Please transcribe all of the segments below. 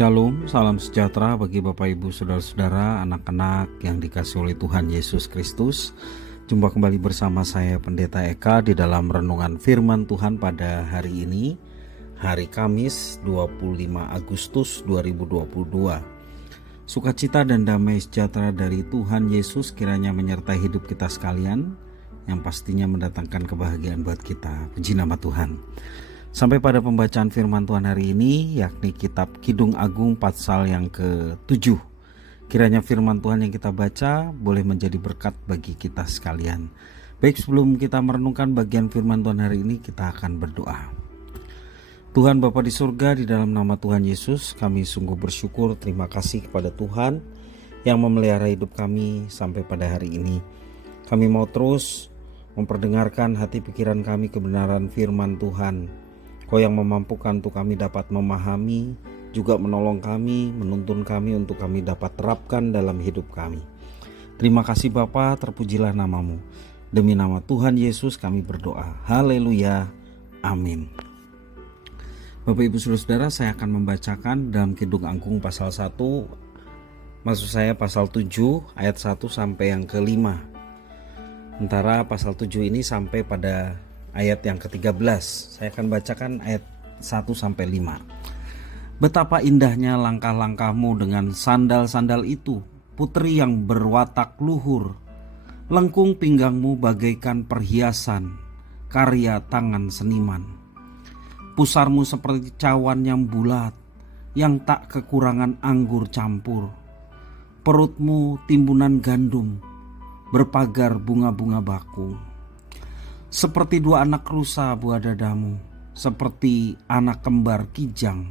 Shalom, salam sejahtera bagi Bapak Ibu Saudara-saudara, anak-anak yang dikasihi oleh Tuhan Yesus Kristus. Jumpa kembali bersama saya Pendeta Eka di dalam renungan firman Tuhan pada hari ini, hari Kamis 25 Agustus 2022. Sukacita dan damai sejahtera dari Tuhan Yesus kiranya menyertai hidup kita sekalian, yang pastinya mendatangkan kebahagiaan buat kita. Puji nama Tuhan. Sampai pada pembacaan firman Tuhan hari ini, yakni kitab Kidung Agung pasal yang ke-7. Kiranya firman Tuhan yang kita baca boleh menjadi berkat bagi kita sekalian. Baik, sebelum kita merenungkan bagian firman Tuhan hari ini, kita akan berdoa. Tuhan Bapa di surga, di dalam nama Tuhan Yesus, kami sungguh bersyukur, terima kasih kepada Tuhan yang memelihara hidup kami sampai pada hari ini. Kami mau terus memperdengarkan hati pikiran kami kebenaran firman Tuhan. Kau yang memampukan untuk kami dapat memahami, juga menolong kami, menuntun kami untuk kami dapat terapkan dalam hidup kami. Terima kasih Bapa, terpujilah namamu. Demi nama Tuhan Yesus kami berdoa. Haleluya. Amin. Bapak Ibu Saudara, saya akan membacakan dalam Kidung Agung pasal 1, maksud saya pasal 7 ayat 1 sampai yang ke-5. Sementara pasal 7 ini sampai pada ayat yang ke-13. Saya akan bacakan ayat 1 sampai 5. Betapa indahnya langkah-langkahmu dengan sandal-sandal itu, putri yang berwatak luhur. Lengkung pinggangmu bagaikan perhiasan, karya tangan seniman. Pusarmu seperti cawan yang bulat, yang tak kekurangan anggur campur. Perutmu timbunan gandum, berpagar bunga-bunga bakung. Seperti dua anak rusa buah dadamu, seperti anak kembar kijang.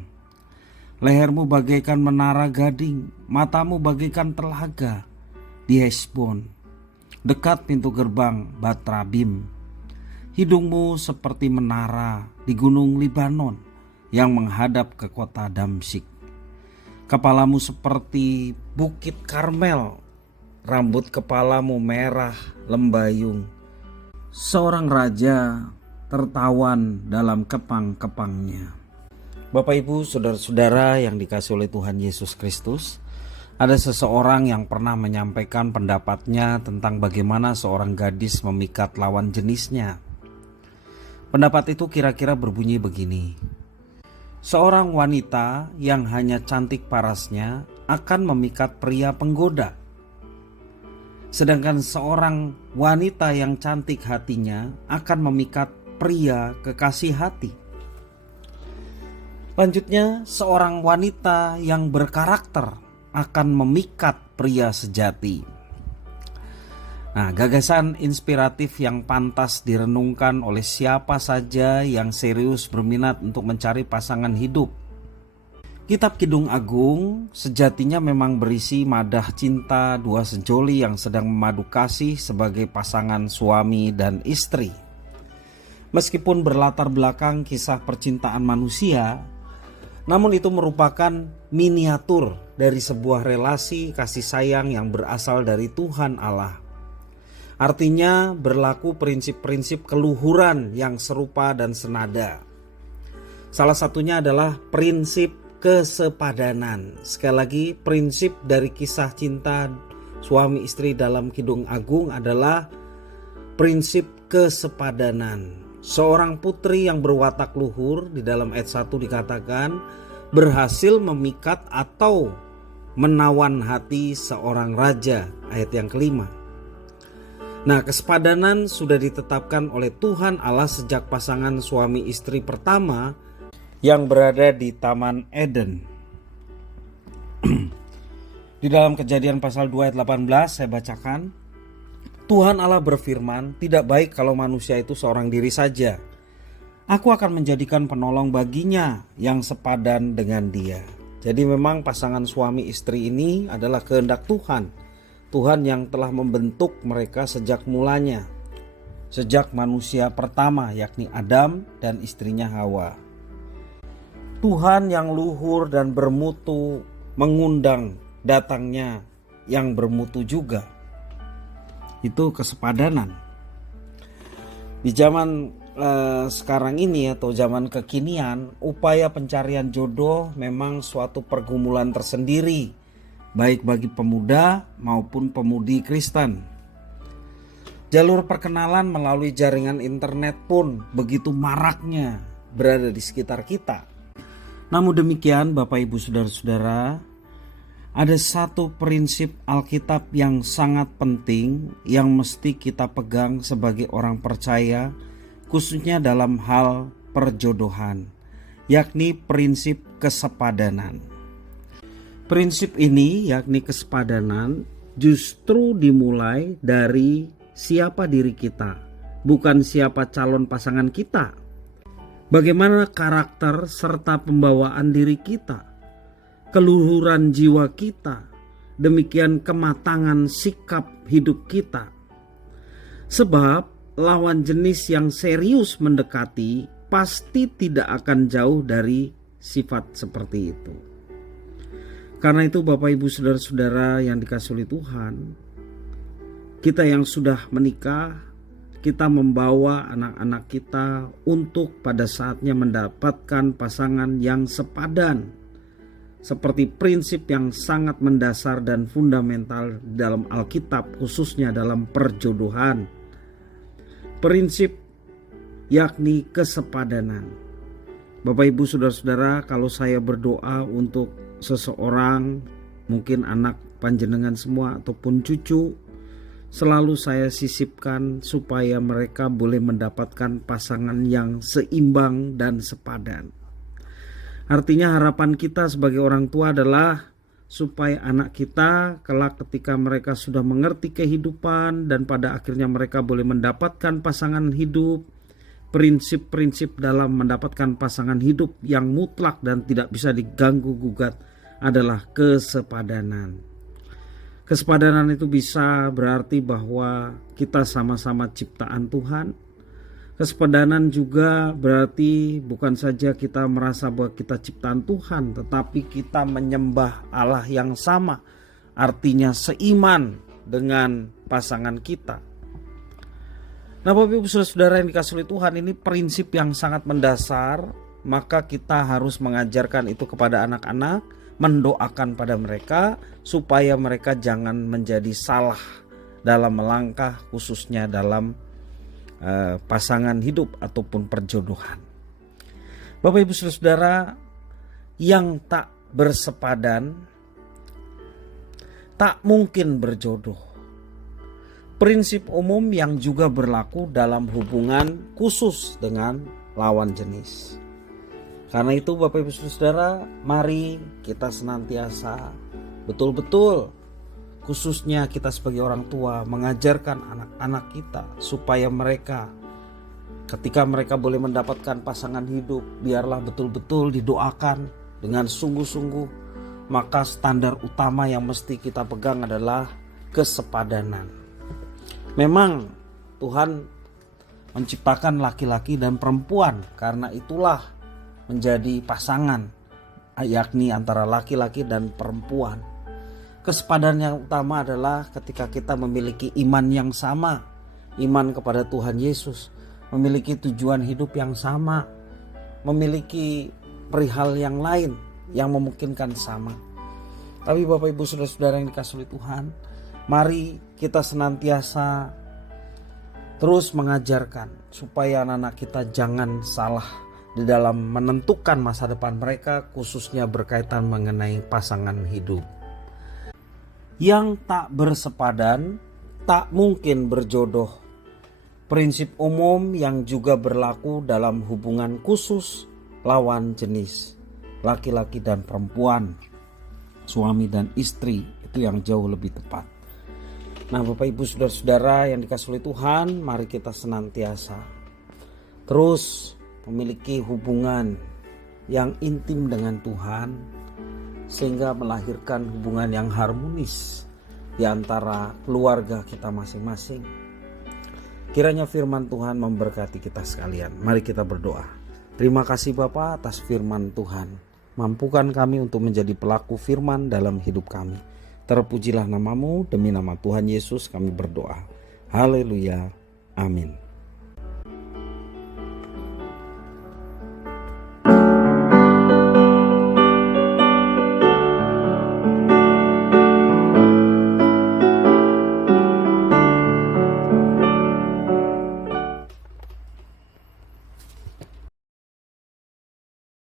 Lehermu bagaikan menara gading, matamu bagaikan telaga di Hesbon, dekat pintu gerbang Batrabim. Hidungmu seperti menara di gunung Libanon yang menghadap ke kota Damsyik. Kepalamu seperti bukit Karmel, rambut kepalamu merah lembayung. Seorang raja tertawan dalam kepang-kepangnya. Bapak Ibu Saudara-saudara yang dikasihi oleh Tuhan Yesus Kristus, ada seseorang yang pernah menyampaikan pendapatnya tentang bagaimana seorang gadis memikat lawan jenisnya. Pendapat itu kira-kira berbunyi begini. Seorang wanita yang hanya cantik parasnya akan memikat pria penggoda. Sedangkan seorang wanita yang cantik hatinya akan memikat pria kekasih hati. Lanjutnya, seorang wanita yang berkarakter akan memikat pria sejati. Nah, gagasan inspiratif yang pantas direnungkan oleh siapa saja yang serius berminat untuk mencari pasangan hidup. Kitab Kidung Agung sejatinya memang berisi madah cinta dua sejoli yang sedang memadu kasih sebagai pasangan suami dan istri. Meskipun berlatar belakang kisah percintaan manusia, namun itu merupakan miniatur dari sebuah relasi kasih sayang yang berasal dari Tuhan Allah. Artinya berlaku prinsip-prinsip keluhuran yang serupa dan senada. Salah satunya adalah prinsip kesepadanan. Sekali lagi, prinsip dari kisah cinta suami istri dalam Kidung Agung adalah prinsip kesepadanan. Seorang putri yang berwatak luhur, di dalam ayat 1 dikatakan, berhasil memikat atau menawan hati seorang raja, ayat yang kelima. Nah, kesepadanan sudah ditetapkan oleh Tuhan Allah sejak pasangan suami istri pertama yang berada di Taman Eden. Di dalam Kejadian pasal 2 ayat 18 saya bacakan, Tuhan Allah berfirman, tidak baik kalau manusia itu seorang diri saja. Aku akan menjadikan penolong baginya yang sepadan dengan dia. Jadi memang pasangan suami istri ini adalah kehendak Tuhan. Tuhan yang telah membentuk mereka sejak mulanya. Sejak manusia pertama yakni Adam dan istrinya Hawa. Tuhan yang luhur dan bermutu mengundang datangnya yang bermutu juga. Itu kesepadanan. Di zaman sekarang ini atau zaman kekinian, upaya pencarian jodoh memang suatu pergumulan tersendiri, baik bagi pemuda maupun pemudi Kristen. Jalur perkenalan melalui jaringan internet pun begitu maraknya berada di sekitar kita. Namun demikian, Bapak Ibu Saudara-saudara, ada satu prinsip Alkitab yang sangat penting yang mesti kita pegang sebagai orang percaya, khususnya dalam hal perjodohan, yakni prinsip kesepadanan. Prinsip ini, yakni kesepadanan, justru dimulai dari siapa diri kita, bukan siapa calon pasangan kita. Bagaimana karakter serta pembawaan diri kita, keluhuran jiwa kita, demikian kematangan sikap hidup kita. Sebab lawan jenis yang serius mendekati pasti tidak akan jauh dari sifat seperti itu. Karena itu Bapak Ibu Saudara-saudara yang dikasihi oleh Tuhan, kita yang sudah menikah, kita membawa anak-anak kita untuk pada saatnya mendapatkan pasangan yang sepadan. Seperti prinsip yang sangat mendasar dan fundamental dalam Alkitab, khususnya dalam perjodohan. Prinsip yakni kesepadanan. Bapak Ibu Saudara-saudara, kalau saya berdoa untuk seseorang, mungkin anak panjenengan semua ataupun cucu, selalu saya sisipkan supaya mereka boleh mendapatkan pasangan yang seimbang dan sepadan. Artinya harapan kita sebagai orang tua adalah supaya anak kita kelak ketika mereka sudah mengerti kehidupan dan pada akhirnya mereka boleh mendapatkan pasangan hidup, prinsip-prinsip dalam mendapatkan pasangan hidup yang mutlak dan tidak bisa diganggu gugat adalah kesepadanan. Kesepadanan itu bisa berarti bahwa kita sama-sama ciptaan Tuhan. Kesepadanan juga berarti bukan saja kita merasa bahwa kita ciptaan Tuhan, tetapi kita menyembah Allah yang sama, artinya seiman dengan pasangan kita. Nah, Bapak Ibu Saudara yang dikasihi oleh Tuhan, ini prinsip yang sangat mendasar, maka kita harus mengajarkan itu kepada anak-anak, mendoakan pada mereka supaya mereka jangan menjadi salah dalam melangkah, khususnya dalam pasangan hidup ataupun perjodohan. Bapak Ibu Saudara, yang tak bersepadan tak mungkin berjodoh. Prinsip umum yang juga berlaku dalam hubungan khusus dengan lawan jenis. Karena itu Bapak Ibu Saudara, mari kita senantiasa betul-betul, khususnya kita sebagai orang tua, mengajarkan anak-anak kita supaya mereka ketika mereka boleh mendapatkan pasangan hidup, biarlah betul-betul didoakan dengan sungguh-sungguh. Maka standar utama yang mesti kita pegang adalah kesepadanan. Memang Tuhan menciptakan laki-laki dan perempuan, karena itulah menjadi pasangan, yakni antara laki-laki dan perempuan. Kesepadanan yang utama adalah ketika kita memiliki iman yang sama, iman kepada Tuhan Yesus, memiliki tujuan hidup yang sama, memiliki perihal yang lain yang memungkinkan sama. Tapi Bapak Ibu Saudara-saudara yang dikasihi oleh Tuhan, mari kita senantiasa terus mengajarkan supaya anak-anak kita jangan salah di dalam menentukan masa depan mereka, khususnya berkaitan mengenai pasangan hidup. Yang tak bersepadan tak mungkin berjodoh. Prinsip umum yang juga berlaku dalam hubungan khusus lawan jenis, laki-laki dan perempuan, suami dan istri, itu yang jauh lebih tepat. Nah, Bapak Ibu Saudara-saudara yang dikasihi oleh Tuhan, mari kita senantiasa terus memiliki hubungan yang intim dengan Tuhan, sehingga melahirkan hubungan yang harmonis di antara keluarga kita masing-masing. Kiranya firman Tuhan memberkati kita sekalian. Mari kita berdoa. Terima kasih Bapa atas firman Tuhan. Mampukan kami untuk menjadi pelaku firman dalam hidup kami. Terpujilah namamu, demi nama Tuhan Yesus kami berdoa. Haleluya. Amin.